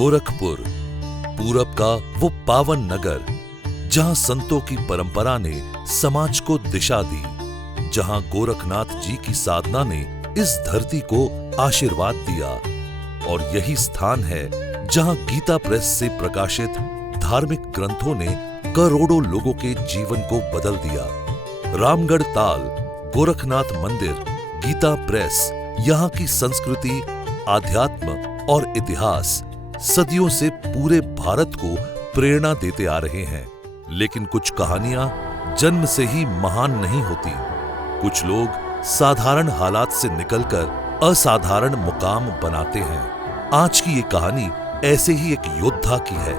गोरखपुर, पूरब का वो पावन नगर जहां संतों की परंपरा ने समाज को दिशा दी, जहां गोरखनाथ जी की साधना ने इस धरती को आशीर्वाद दिया। और यही स्थान है जहां गीता प्रेस से प्रकाशित धार्मिक ग्रंथों ने करोड़ों लोगों के जीवन को बदल दिया। रामगढ़ ताल, गोरखनाथ मंदिर, गीता प्रेस यहाँ की संस्कृति, आध्यात्म और इतिहास सदियों से पूरे भारत को प्रेरणा देते आ रहे हैं। लेकिन कुछ कहानियां जन्म से ही महान नहीं होती। कुछ लोग साधारण हालात से निकलकर असाधारण मुकाम बनाते हैं। आज की ये कहानी ऐसे ही एक योद्धा की है,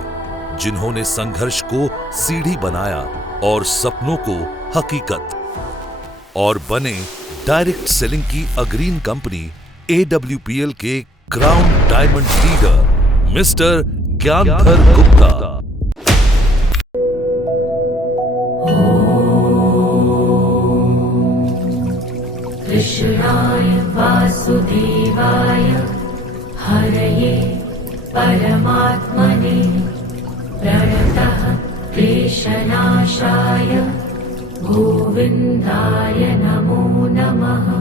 जिन्होंने संघर्ष को सीढ़ी बनाया और सपनों को हकीकत, और बने डायरेक्ट सेलिंग की अग्रीन कंपनी AWPL के crown diamond leader mister Gyandhar Gupta. कृष्णाय वासुदेवाय हरये परमात्मने प्रणतः क्लेशनाशाय गोविन्दाय नमो नमः।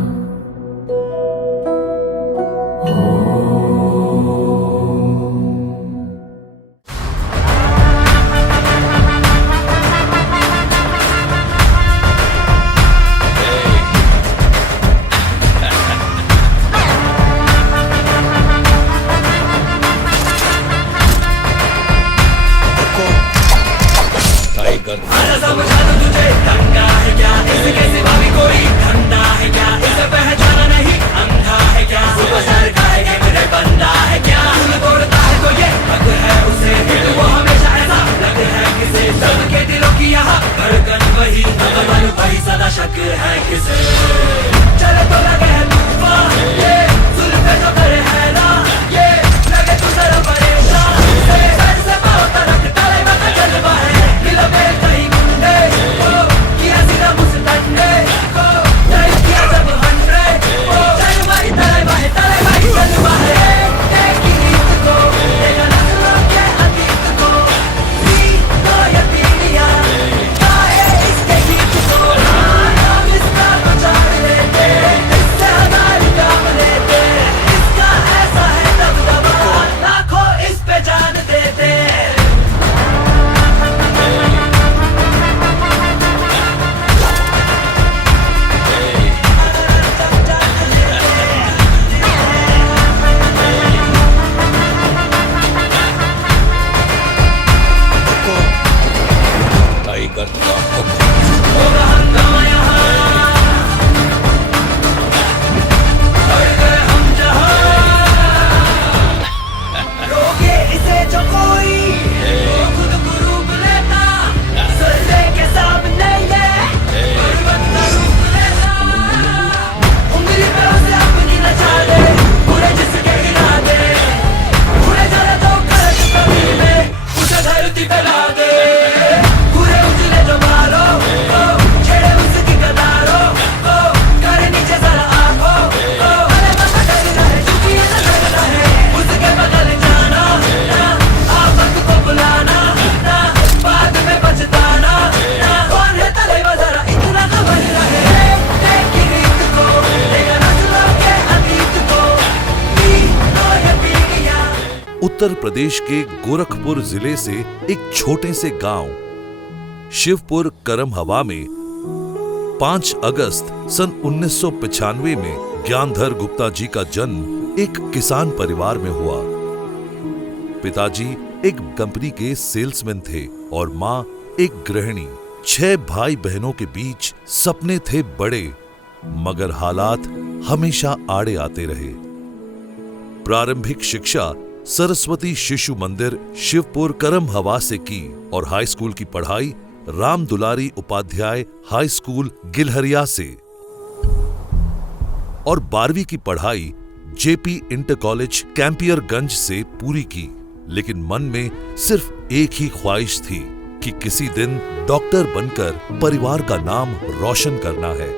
उत्तर प्रदेश के गोरखपुर जिले से एक छोटे से गांव शिवपुर करमहवा में 5 अगस्त सन 1995 में ज्ञानधर गुप्ता जी का जन्म एक किसान परिवार में हुआ। पिताजी एक कंपनी के सेल्समैन थे और मां एक गृहिणी। 6 भाई बहनों के बीच सपने थे बड़े, मगर हालात हमेशा आड़े आते रहे। प्रारंभिक शिक्षा सरस्वती शिशु मंदिर शिवपुर करमहवा से की और हाई स्कूल की पढ़ाई राम दुलारी उपाध्याय हाई स्कूल गिलहरिया से, और 12वीं की पढ़ाई JP इंटर कॉलेज कैंपियरगंज से पूरी की। लेकिन मन में सिर्फ एक ही ख्वाहिश थी कि किसी दिन डॉक्टर बनकर परिवार का नाम रोशन करना है।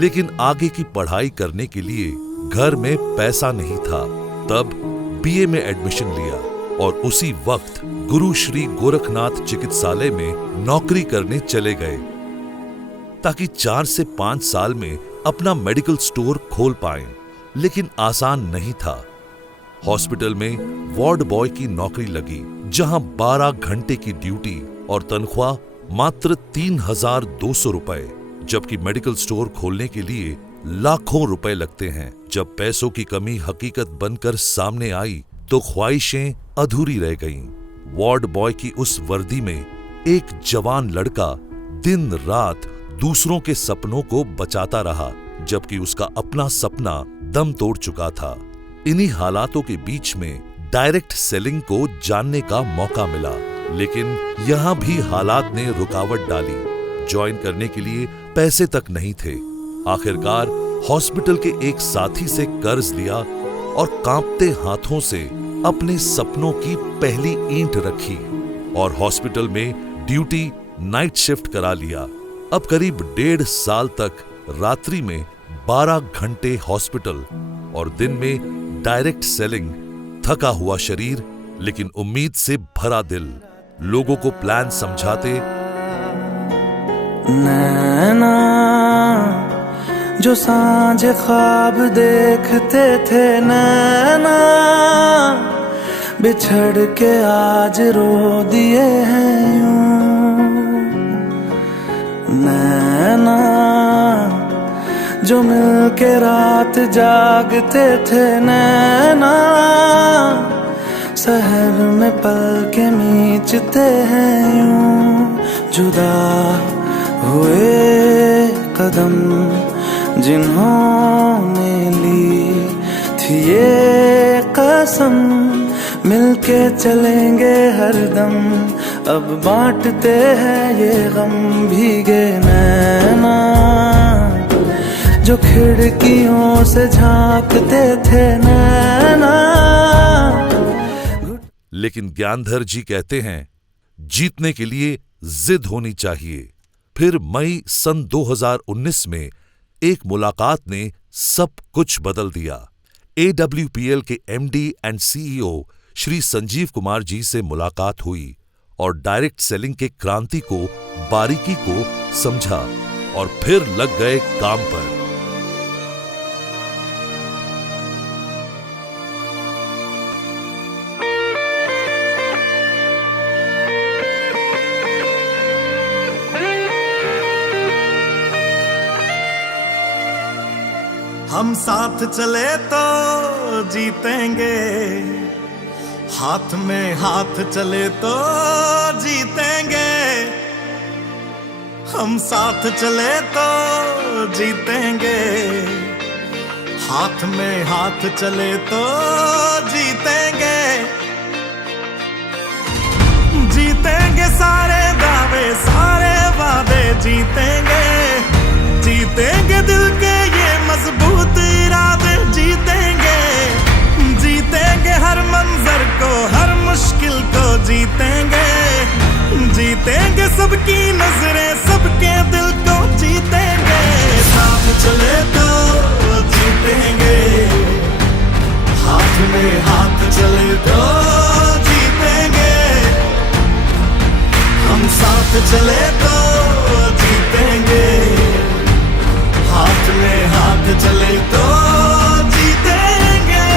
लेकिन आगे की पढ़ाई करने के लिए घर में पैसा नहीं था। तब BA में एडमिशन लिया और उसी वक्त गुरु श्री गोरखनाथ चिकित्सालय में नौकरी करने चले गए ताकि 4 से 5 साल में अपना मेडिकल स्टोर खोल पाएं। लेकिन आसान नहीं था। हॉस्पिटल में वार्ड बॉय की नौकरी लगी, जहां 12 घंटे की ड्यूटी और तनख्वाह मात्र 3,200 रुपए, जबकि मेडिकल स्टोर खोलने के लिए लाखों रुपए लगते हैं। जब पैसों की कमी हकीकत बनकर सामने आई तो ख्वाहिशें अधूरी रह गईं। वार्ड बॉय की उस वर्दी में एक जवान लड़का दिन रात दूसरों के सपनों को बचाता रहा, जबकि उसका अपना सपना दम तोड़ चुका था। इन्हीं हालातों के बीच में डायरेक्ट सेलिंग को जानने का मौका मिला, लेकिन यहां भी हालात ने रुकावट डाली। ज्वाइन करने के लिए पैसे तक नहीं थे। आखिरकार हॉस्पिटल के एक साथी से कर्ज लिया और कांपते हाथों से अपने सपनों की पहली ईंट रखी और हॉस्पिटल में ड्यूटी नाइट शिफ्ट करा लिया। अब करीब 1.5 साल तक रात्रि में 12 घंटे हॉस्पिटल और दिन में डायरेक्ट सेलिंग। थका हुआ शरीर लेकिन उम्मीद से भरा दिल। लोगों को प्लान समझाते, नैना जो सांझे ख्वाब देखते थे, नैना बिछड़ के आज रो दिए हैं यूं। नैना जो मिल के रात जागते थे, नैना शहर में पल के मीचते हैं यूं। जुदा हुए कदम जिन्होंने ली थी ये कसम, मिलके चलेंगे हरदम, अब बांटते हैं ये गम। भीगे नैना जो खिड़कियों से झांकते थे, नैना। लेकिन ज्ञानधर जी कहते हैं, जीतने के लिए जिद होनी चाहिए। फिर मई सन 2019 में एक मुलाकात ने सब कुछ बदल दिया। AWPL के MD and CEO Shri Sanjeev Kumar ji से मुलाकात हुई और डायरेक्ट सेलिंग के क्रांति को, बारीकी को समझा और फिर लग गए काम पर। हम साथ चले तो जीतेंगे, हाथ में हाथ चले तो जीतेंगे। हम साथ चले तो जीतेंगे, हाथ में हाथ चले तो जीतेंगे। जीतेंगे सारे दावे सारे वादे, जीतेंगे जीतेंगे दिल के ये मजबूत इरादे, जीतेंगे जीतेंगे हर मंजर को हर मुश्किल को, जीतेंगे जीतेंगे सबकी नजरें सबके दिल को, जीतेंगे। साथ चले तो जीतेंगे, हाथ में हाथ चले तो जीतेंगे। हम साथ चले तो जीतेंगे, हाथ में हाथ चले तो जीतेंगे।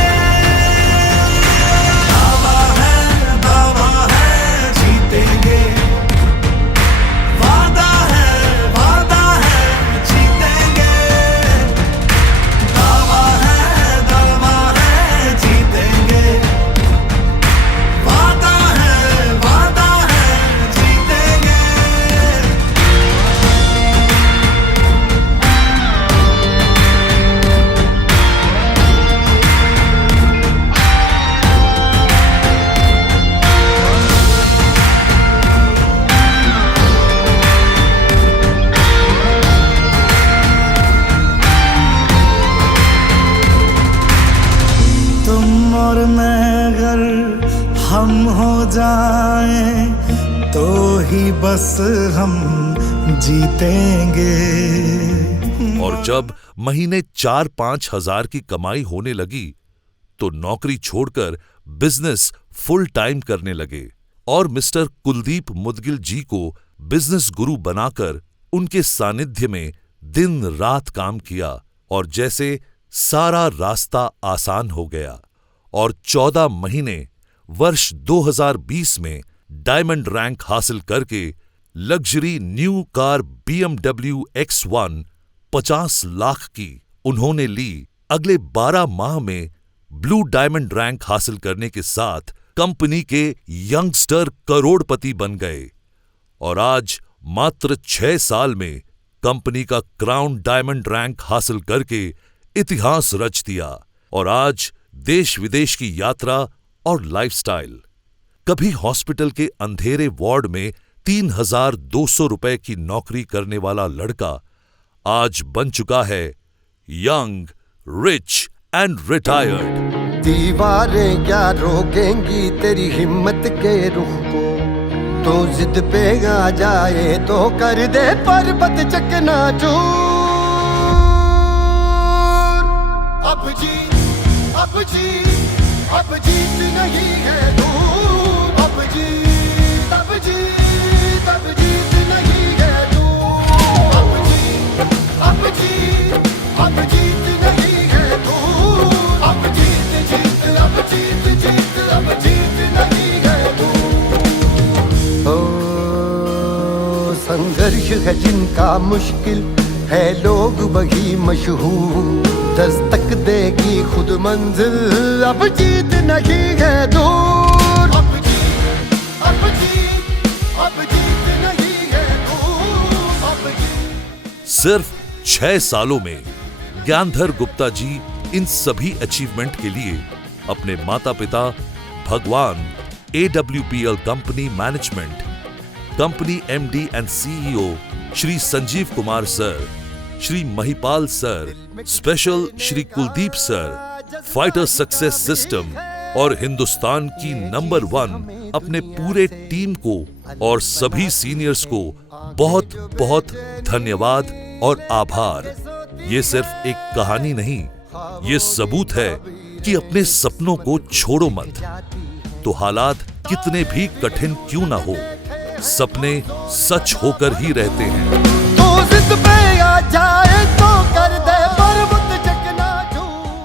दावा है जीतेंगे, वादा है जीतेंगे। दावा है जीतेंगे, वादा है जीतेंगे। तुम और मैं अगर हम हो जाएं तो ही बस हम जीतेंगे। और जब महीने 4-5 हजार की कमाई होने लगी तो नौकरी छोड़कर बिजनेस फुल टाइम करने लगे और मिस्टर कुलदीप मुदगिल जी को बिजनेस गुरु बनाकर उनके सानिध्य में दिन रात काम किया और जैसे सारा रास्ता आसान हो गया और 14 महीने वर्ष 2020 में डायमंड रैंक हासिल करके luxury new car BMW X1 50 lakh की उन्होंने ली। अगले 12 माह में ब्लू डायमंड रैंक हासिल करने के साथ कंपनी के यंगस्टर करोड़पति बन गए और आज मात्र 6 साल में कंपनी का क्राउन डायमंड रैंक हासिल करके इतिहास रच दिया और आज देश विदेश की यात्रा और लाइफस्टाइल। कभी हॉस्पिटल के अंधेरे वार्ड में 3,200 रुपए की नौकरी करने वाला लड़का आज बन चुका है यंग, रिच एंड रिटायर्ड। दीवारें क्या रोकेंगी तेरी हिम्मत के रुख को, तो जिद पे आ जाए तो कर दे पर्वत चकनाचूर। अब जीत नहीं है दूर, अब जीत नहीं है दूर, अब जीत नहीं है दूर, अब जीत नहीं है दूर। ओ संघर्ष है जिनका मुश्किल है, लोग वही मशहूर, दस्तक देगी खुद मंजिल, अब जीत नहीं है दूर, अब जीत नहीं है दूर, अब जीत। सिर्फ 6 सालों में ज्ञानधर गुप्ता जी इन सभी अचीवमेंट के लिए अपने माता पिता, भगवान, AWPL company management, company MD and CEO Shri Sanjeev Kumar sir, Shri Mahipal sir, special Shri Kuldeep sir, fighter success system और हिंदुस्तान की नंबर 1 अपने पूरे टीम को और सभी सीनियर्स को बहुत बहुत धन्यवाद और आभार। ये सिर्फ एक कहानी नहीं, ये सबूत है कि अपने सपनों को छोड़ो मत, तो हालात कितने भी कठिन क्यों ना हो, सपने सच होकर ही रहते हैं। तो जिद पे आ जाए तो कर दे